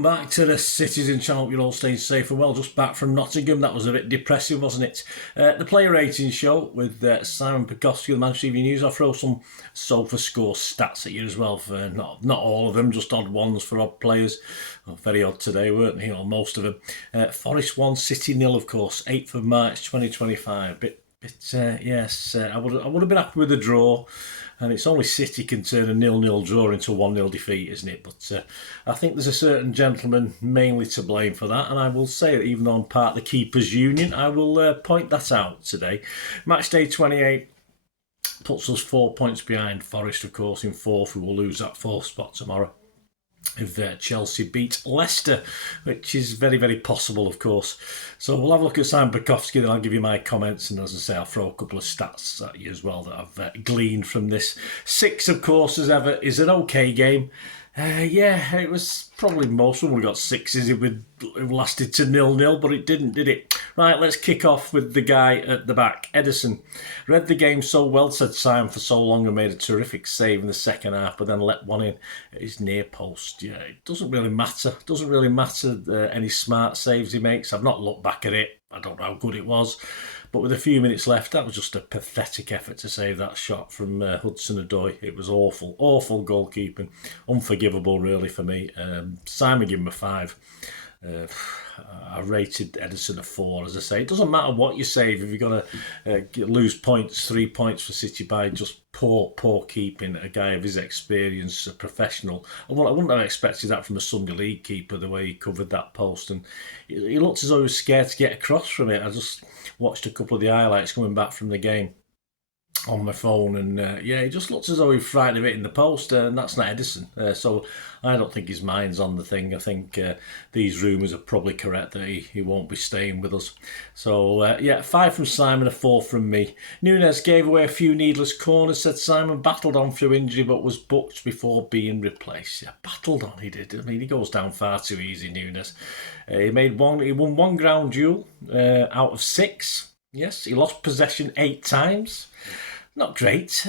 Welcome back to the Citizen channel. You're all staying safe and well. Just back from Nottingham. That was a bit depressing, wasn't it? The player rating show with Simon Bajkowski of the Manchester Evening News. I'll throw some Sofascore stats at you as well, for not all of them, just odd ones for odd players. Well, very odd today, weren't they? Most of them. Forest 1, City 0, of course. 8th of March 2025. Yes, I would have been happy with a draw. And it's only City can turn a 0-0 draw into a 1-0 defeat, isn't it? But I think there's a certain gentleman mainly to blame for that. And I will say that even though I'm part of the Keepers Union, I will point that out today. Match day 28 puts us 4 points behind Forest, of course, in 4th. We will lose that 4th spot tomorrow if Chelsea beat Leicester, which is very, very possible, of course. So we'll have a look at Simon Bajkowski, then I'll give you my comments, and as I say, I'll throw a couple of stats at you as well that I've gleaned from this. 6, of course, as ever, is an okay game. It was probably most of them. We got 6s. It would have lasted to 0-0, but it didn't, did it? Right, let's kick off with the guy at the back, Edison. Read the game so well, said Simon, for so long, and made a terrific save in the second half, but then let one in at his near post. Yeah, it doesn't really matter. It doesn't really matter any smart saves he makes. I've not looked back at it. I don't know how good it was. But with a few minutes left, that was just a pathetic effort to save that shot from Hudson-Odoi. It was awful, awful goalkeeping. Unforgivable, really, for me. Simon gave him a 5. I rated Edison a 4, as I say. It doesn't matter what you save if you're going to lose points, 3 points for City by just poor keeping. A guy of his experience, a professional. I wouldn't have expected that from a Sunday League keeper, the way he covered that post. And he looked as though he was scared to get across from it. I just watched a couple of the highlights coming back from the game on my phone, and he just looks as though he frightened of it in the post, and that's not Edison. So I don't think his mind's on the thing. I think these rumours are probably correct that he won't be staying with us. So 5 from Simon, a 4 from me. Nunes gave away a few needless corners, said Simon, battled on through injury but was booked before being replaced. Yeah, battled on, he did. I mean, he goes down far too easy, Nunes. He won 1 ground duel out of 6. Yes, he lost possession 8 times. Not great.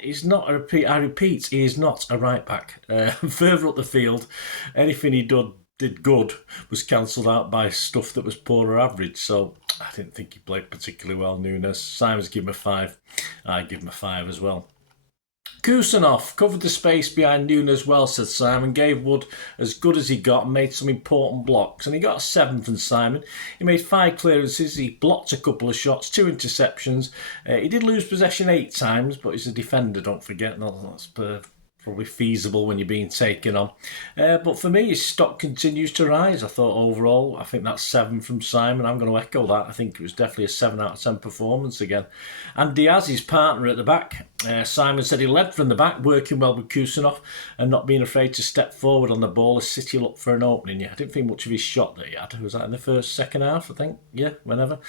He's not a repeat. I repeat, he is not a right back. Further up the field, anything he did good was cancelled out by stuff that was poor or average. So I didn't think he played particularly well, Nunes. Simon's given him a 5. I give him a 5 as well. Kusanov covered the space behind Nunes well, said Simon, gave Wood as good as he got and made some important blocks. And he got a 7 from Simon. He made 5 clearances, he blocked a couple of shots, 2 interceptions. He did lose possession 8 times, but he's a defender, don't forget. That's probably feasible when you're being taken on. But for me, his stock continues to rise. I thought overall, I think that's 7 from Simon. I'm going to echo that. I think it was definitely a 7 out of 10 performance again. And Diaz, his partner at the back, Simon said he led from the back, working well with Kusanov and not being afraid to step forward on the ball as City looked for an opening. Yeah, I didn't think much of his shot that he had. Was that in the second half, I think? Yeah, whenever.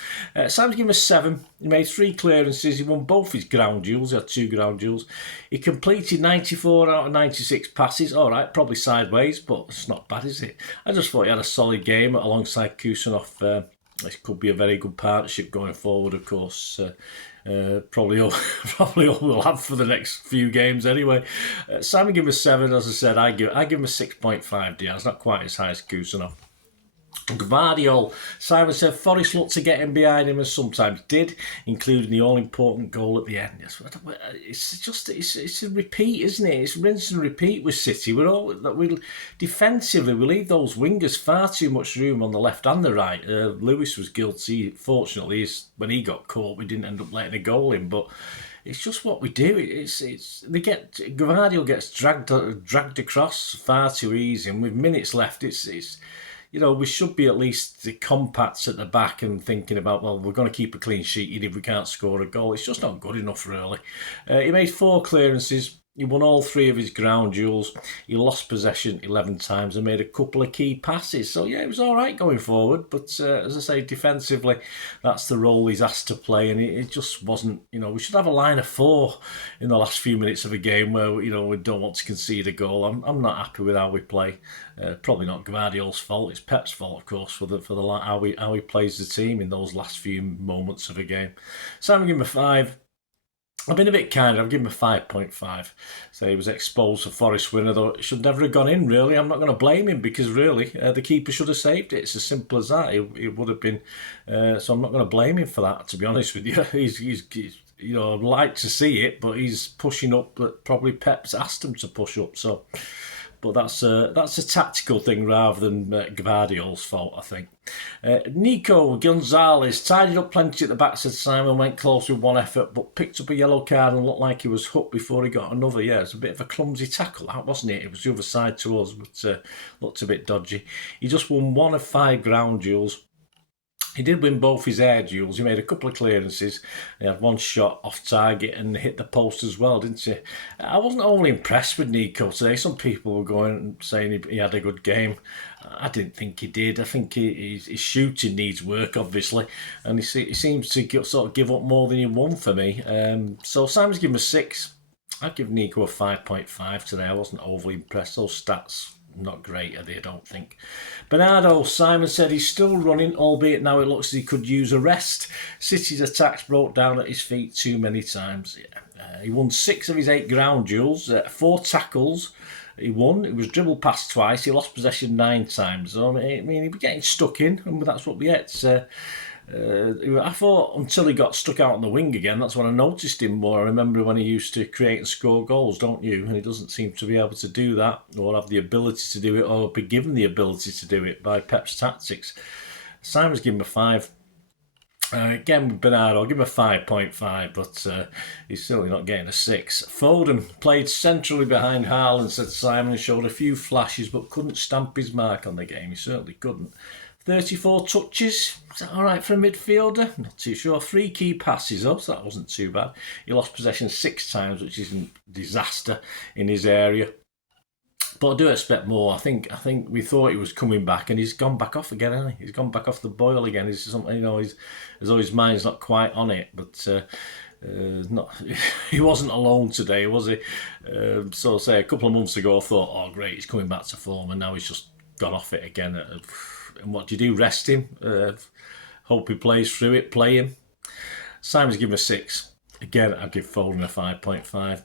Simon's given him a 7. He made 3 clearances. He won both his ground duels. He had 2 ground duels. He completed 94 out of 96 passes. All right, probably sideways, but it's not bad, is it? I just thought he had a solid game alongside Kusanov. This could be a very good partnership going forward, of course. Probably all we'll have for the next few games anyway. Simon gave him a 7, as I said. I give him a 6.5. Diaz, not quite as high as Kusanov. Guardiol, Simon said Forest looked to get him behind him and sometimes did, including the all-important goal at the end. It's a repeat, isn't it? It's rinse and repeat with City. Defensively, we leave those wingers far too much room on the left and the right. Lewis was guilty. Fortunately, when he got caught, we didn't end up letting a goal in, but it's just what we do. Guardiol gets dragged across far too easy, and with minutes left, we should be at least the compacts at the back and thinking about, well, we're going to keep a clean sheet even if we can't score a goal. It's just not good enough, really. He made 4 clearances. He won all 3 of his ground duels. He lost possession 11 times and made a couple of key passes. So, yeah, it was all right going forward. But, as I say, defensively, that's the role he's asked to play. And it just wasn't, we should have a line of 4 in the last few minutes of a game where, we don't want to concede a goal. I'm not happy with how we play. Probably not Guardiol's fault. It's Pep's fault, of course, for how he plays the team in those last few moments of a game. Simon gave him a 5. I've been a bit kind. I've given him a 5.5. So he was exposed for Forest winner, though it should never have gone in, really. I'm not going to blame him because, really, the keeper should have saved it. It's as simple as that. It would have been. So I'm not going to blame him for that, to be honest with you. He's you know, I'd like to see it, but he's pushing up that probably Pep's asked him to push up. So, but that's a tactical thing rather than Gvardiol's fault, I think. Nico Gonzalez tidied up plenty at the back, said Simon, went close with one effort, but picked up a yellow card and looked like he was hooked before he got another. Yeah, it's a bit of a clumsy tackle, that wasn't it? It was the other side to us, but looked a bit dodgy. He just won 1 of 5 ground duels. He did win both his air duels. He made a couple of clearances. He had one shot off target and hit the post as well, didn't he? I wasn't overly impressed with Nico today. Some people were going and saying he had a good game. I didn't think he did. I think his shooting needs work, obviously, and he seems to sort of give up more than he won for me. So Simon's given him a 6. I'd give Nico a 5.5 today. I wasn't overly impressed. Those stats, not great, are they? I don't think. Bernardo, Simon said he's still running, albeit now it looks as he could use a rest. City's attacks broke down at his feet too many times. He won 6 of his 8 ground duels, 4 tackles. He won. He was dribbled past twice. He lost possession 9 times. So, I mean, he was getting stuck in, and that's what we get. I thought until he got stuck out on the wing again, that's when I noticed him more. I remember when he used to create and score goals, don't you? And he doesn't seem to be able to do that, or have the ability to do it, or be given the ability to do it by Pep's tactics. Simon's given him a 5. Again, with Bernardo, I'll give him a 5.5, but he's certainly not getting a 6. Foden played centrally behind Haaland, said Simon, and showed a few flashes, but couldn't stamp his mark on the game. He certainly couldn't. 34 touches, is that alright for a midfielder? Not too sure. 3 key passes up, so that wasn't too bad. He lost possession 6 times, which isn't a disaster in his area. But I do expect more. I think we thought he was coming back, and he's gone back off again, hasn't he? He's gone back off the boil again. He's something, you know, as though his mind's not quite on it, but not. He wasn't alone today, was he? So say a couple of months ago, I thought, oh great, he's coming back to form, and now he's just gone off it again. And what do you do? Rest him? Hope he plays through it. Play him. Simon's given a 6. Again, I'd give Foden a 5.5.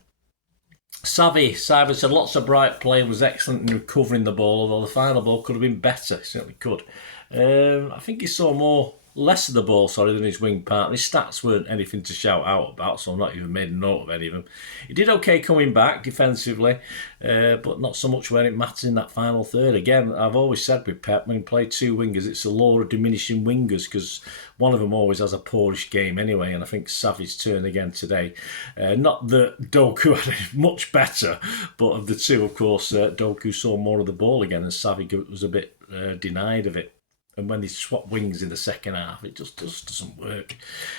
Simon said lots of bright play, was excellent in recovering the ball, although the final ball could have been better. It certainly could. I think he saw less of the ball, than his wing partner. His stats weren't anything to shout out about, so I've not even made a note of any of them. He did okay coming back defensively, but not so much when it matters in that final third. Again, I've always said with Pep, when he played 2 wingers, it's the law of diminishing wingers, because one of them always has a poorish game anyway, and I think Savi's turn again today. Not that Doku had it much better, but of the two, of course, Doku saw more of the ball again, and Savi was a bit denied of it. And when they swap wings in the second half, it just doesn't work.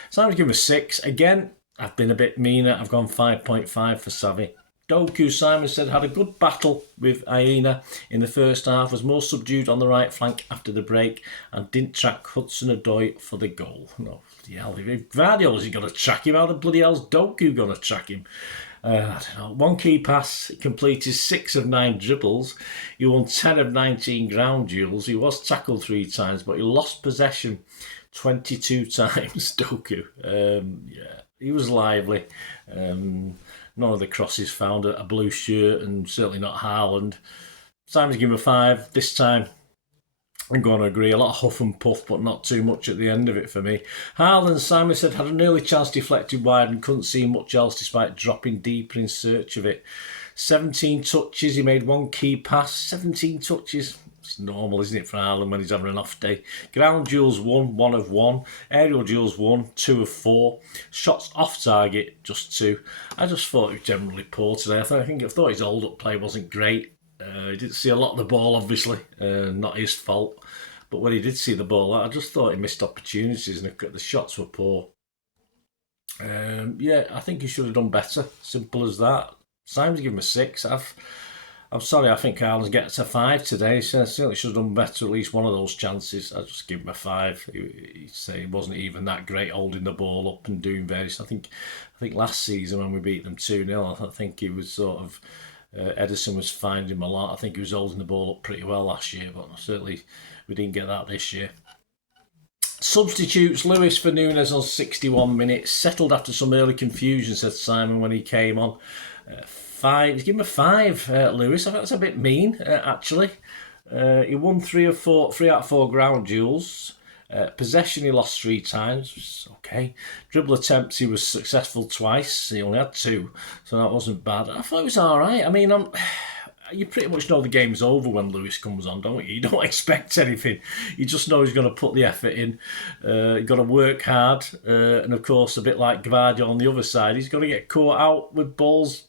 So I'm going to give him a 6. Again, I've been a bit meaner. I've gone 5.5 for Savi. Doku, Simon said, had a good battle with Aina in the first half, was more subdued on the right flank after the break, and didn't track Hudson-Odoi for the goal. No, bloody hell. If Gvardiol isn't going to track him, how the bloody hell's Doku going to track him? I don't know. 1 key pass, he completed 6 of 9 dribbles. He won 10 of 19 ground duels. He was tackled 3 times, but he lost possession 22 times, Doku. He was lively. None of the crosses found a blue shirt, and certainly not Haaland. Simon's given him a 5 this time. I'm going to agree. A lot of huff and puff, but not too much at the end of it for me. Haaland, Simon said, had an early chance deflected wide and couldn't see much else despite dropping deeper in search of it. 17 touches. He made 1 key pass. 17 touches. It's normal, isn't it, for Haaland when he's having an off day? Ground duels 1 of 1. Aerial duels 1, 2 of 4. Shots off target, just 2. I just thought he was generally poor today. I thought his hold-up play wasn't great. He didn't see a lot of the ball, obviously, not his fault. But when he did see the ball, I just thought he missed opportunities, and the shots were poor. I think he should have done better. Simple as that. Simon's given him a 6. I'm sorry, I think Haaland gets a 5 today. He certainly should have done better at least one of those chances. I just give him a 5. He wasn't even that great holding the ball up and doing various. I think last season when we beat them 2-0, I think he was sort of. Edison was finding him a lot. I think he was holding the ball up pretty well last year, but certainly we didn't get that this year. Substitutes: Lewis for Nunes on 61 minutes. Settled after some early confusion, said Simon when he came on. Five. Give him a 5, Lewis. I think that's a bit mean, actually. He won 3 out of 4 ground duels. Possession he lost 3 times. Okay. Dribble attempts he was successful twice. He only had 2, so that wasn't bad. I thought it was all right. I mean, you pretty much know the game's over when Lewis comes on, don't you? You don't expect anything. You just know he's going to put the effort in. You've got to work hard. And of course, a bit like Gvardiol on the other side, he's going to get caught out with balls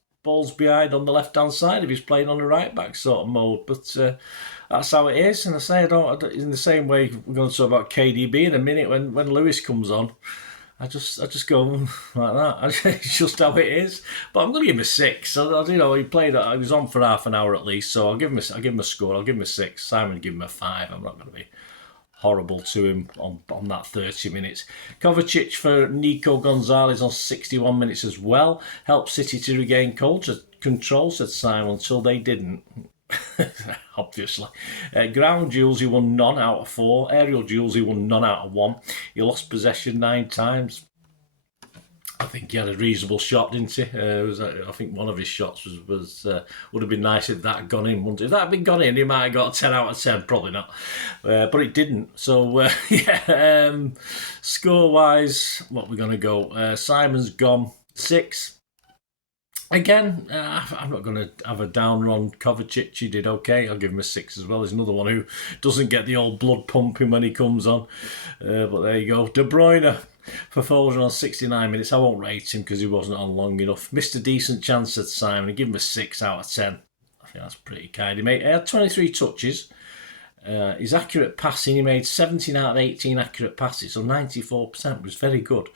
behind on the left-hand side if he's playing on the right-back sort of mode. But that's how it is. And I say, I don't in the same way, we're going to talk about KDB in a minute when Lewis comes on. I just go like that. It's just how it is. But I'm going to give him a 6. He was on for half an hour at least, so I'll give him a score. I'll give him a 6. Simon, give him a 5. I'm not going to be horrible to him on that 30 minutes. Kovacic for Nico Gonzalez on 61 minutes as well. Helped City to regain control, said Simon, until they didn't. Obviously. Ground duels he won none out of 4. Aerial duels he won none out of 1. He lost possession 9 times. I think he had a reasonable shot, didn't he? I think one of his shots would have been nice if that had gone in, wouldn't it? If that had been gone in, he might have got a 10 out of 10. Probably not. But it didn't. So, score-wise, what we're going to go? Simon's gone 6. Again, I'm not going to have a downer on Kovacic. He did okay. I'll give him a 6 as well. There's another one who doesn't get the old blood pumping when he comes on. But there you go. De Bruyne for Foden on 69 minutes. I won't rate him because he wasn't on long enough. Missed a decent chance at Simon. I give him a 6 out of 10. I think that's pretty kind. He had 23 touches. His accurate passing, he made 17 out of 18 accurate passes, so 94% was very good,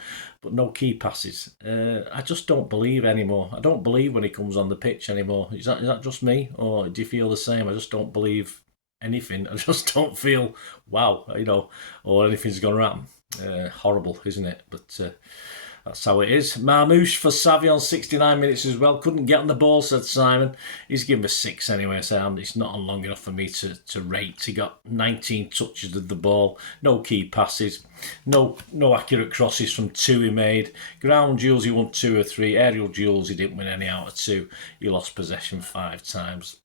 but no key passes. I just don't believe anymore. I don't believe when he comes on the pitch anymore. Is that just me, or do you feel the same? I just don't believe anything. I just don't feel, wow, or anything's going to happen. Horrible, isn't it? But that's how it is. Marmouche for Xavi on 69 minutes as well. Couldn't get on the ball, said Simon. He's given a 6 anyway, so it's not on long enough for me to rate. He got 19 touches of the ball, no key passes, no accurate crosses from 2 he made. Ground duels he won 2 or 3. Aerial duels he didn't win any out of 2. He lost possession 5 times.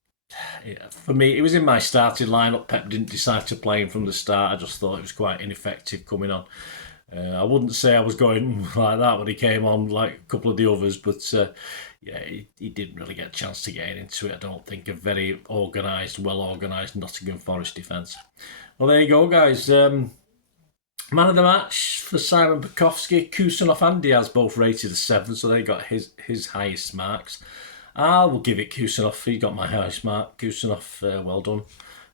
Yeah, for me, it was in my starting lineup. Pep didn't decide to play him from the start. I just thought it was quite ineffective coming on. I wouldn't say I was going like that when he came on, like a couple of the others, but he didn't really get a chance to get into it. I don't think a very well-organised Nottingham Forest defence. Well, there you go, guys. Man of the match for Simon Bajkowski. Kusanov and Diaz both rated a 7, so they got his highest marks. I will give it Kusanov. He got my highest mark. Kusanov, well done.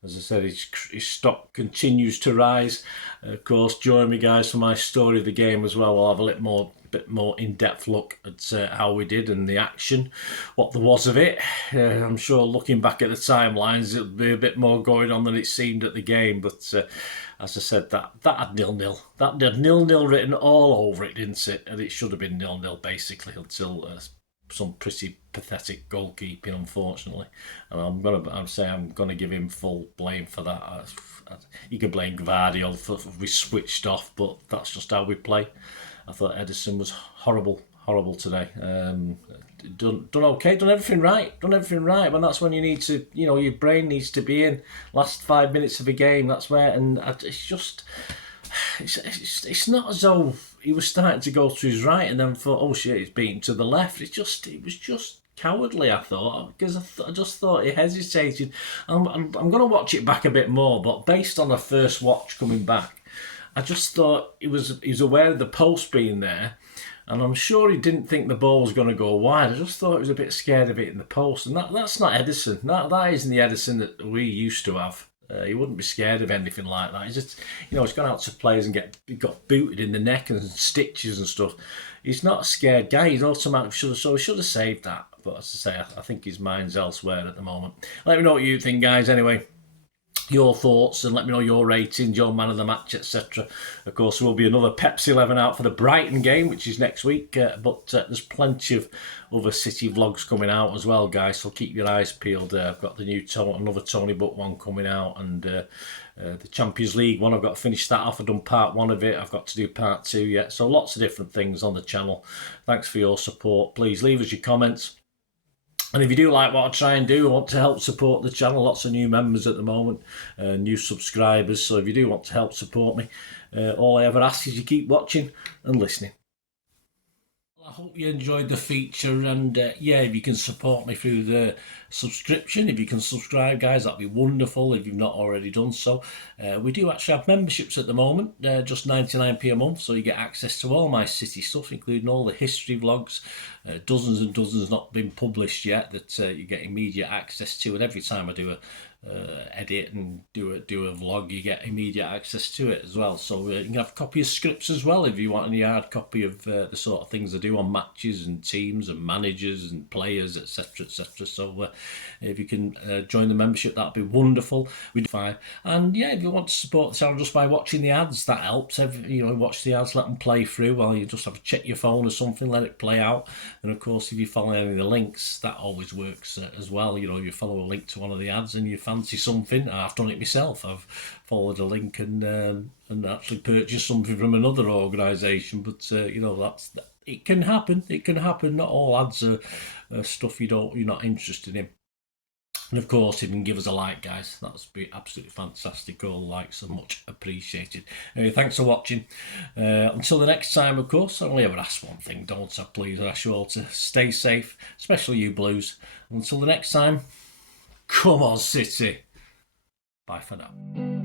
As I said, his stock continues to rise. Of course, join me, guys, for my story of the game as well. We'll have a bit more in-depth look at how we did and the action, what there was of it. I'm sure looking back at the timelines, it'll be a bit more going on than it seemed at the game. But as I said, that had 0-0. That had 0-0 written all over it, didn't it? And it should have been 0-0 basically until some pretty pathetic goalkeeping, unfortunately. And I'm gonna give him full blame for that. You can blame Gvardiol for we switched off, but that's just how we play. I thought Edison was horrible today. Done okay, done everything right. But that's when you need to, your brain needs to be in. Last 5 minutes of a game, that's where, and it's not as though he was starting to go to his right and then thought, oh shit, he's beaten to the left. It was just cowardly, I thought, because I just thought he hesitated. I'm going to watch it back a bit more, but based on the first watch coming back, I just thought he was aware of the post being there, and I'm sure he didn't think the ball was going to go wide. I just thought he was a bit scared of it in the post, and that's not Edison. That isn't the Edison that we used to have. He wouldn't be scared of anything like that. He's just, he's gone out to players and got booted in the neck and stitches and stuff. He's not a scared guy. He's automatic, so he should have saved that. But as I say, I think his mind's elsewhere at the moment. Let me know what you think, guys, anyway. Your thoughts, and let me know your ratings, your man of the match, etc. Of course, there will be another Pepsi 11 out for the Brighton game, which is next week. But there's plenty of other City vlogs coming out as well, guys. So keep your eyes peeled. I've got the new another Tony Buck one coming out, and The Champions League one, I've got to finish that off. I've done part 1 of it. I've got to do part 2 yet. So lots of different things on the channel. Thanks for your support. Please leave us your comments. And if you do like what I try and do, I want to help support the channel. Lots of new members at the moment, new subscribers. So if you do want to help support me, all I ever ask is you keep watching and listening. I hope you enjoyed the feature, and yeah, if you can support me through the subscription, if you can subscribe, guys, that'd be wonderful if you've not already done so. We do actually have memberships at the moment, just 99p a month, so you get access to all my city stuff, including all the history vlogs, dozens and dozens not been published yet that you get immediate access to, and every time I do a edit and do a vlog, you get immediate access to it as well. So you can have a copy of scripts as well if you want any hard copy of the sort of things I do on matches and teams and managers and players, etc, etc. So if you can join the membership, that'd be wonderful. We do fine. And yeah, if you want to support the channel just by watching the ads, that helps. Watch the ads, let them play through while you just have to check your phone or something, let it play out. And of course, if you follow any of the links, that always works as well. If you follow a link to one of the ads and you fancy something, I've done it myself. I've followed a link and actually purchased something from another organisation. But it can happen. It can happen. Not all ads are stuff you're not interested in. And of course, if you can give us a like, guys, that's be absolutely fantastic. All likes are much appreciated. Anyway, thanks for watching. Until the next time, of course, I only ever ask one thing, don't I? Please, I ask you all to stay safe, especially you Blues. Until the next time, come on, City. Bye for now.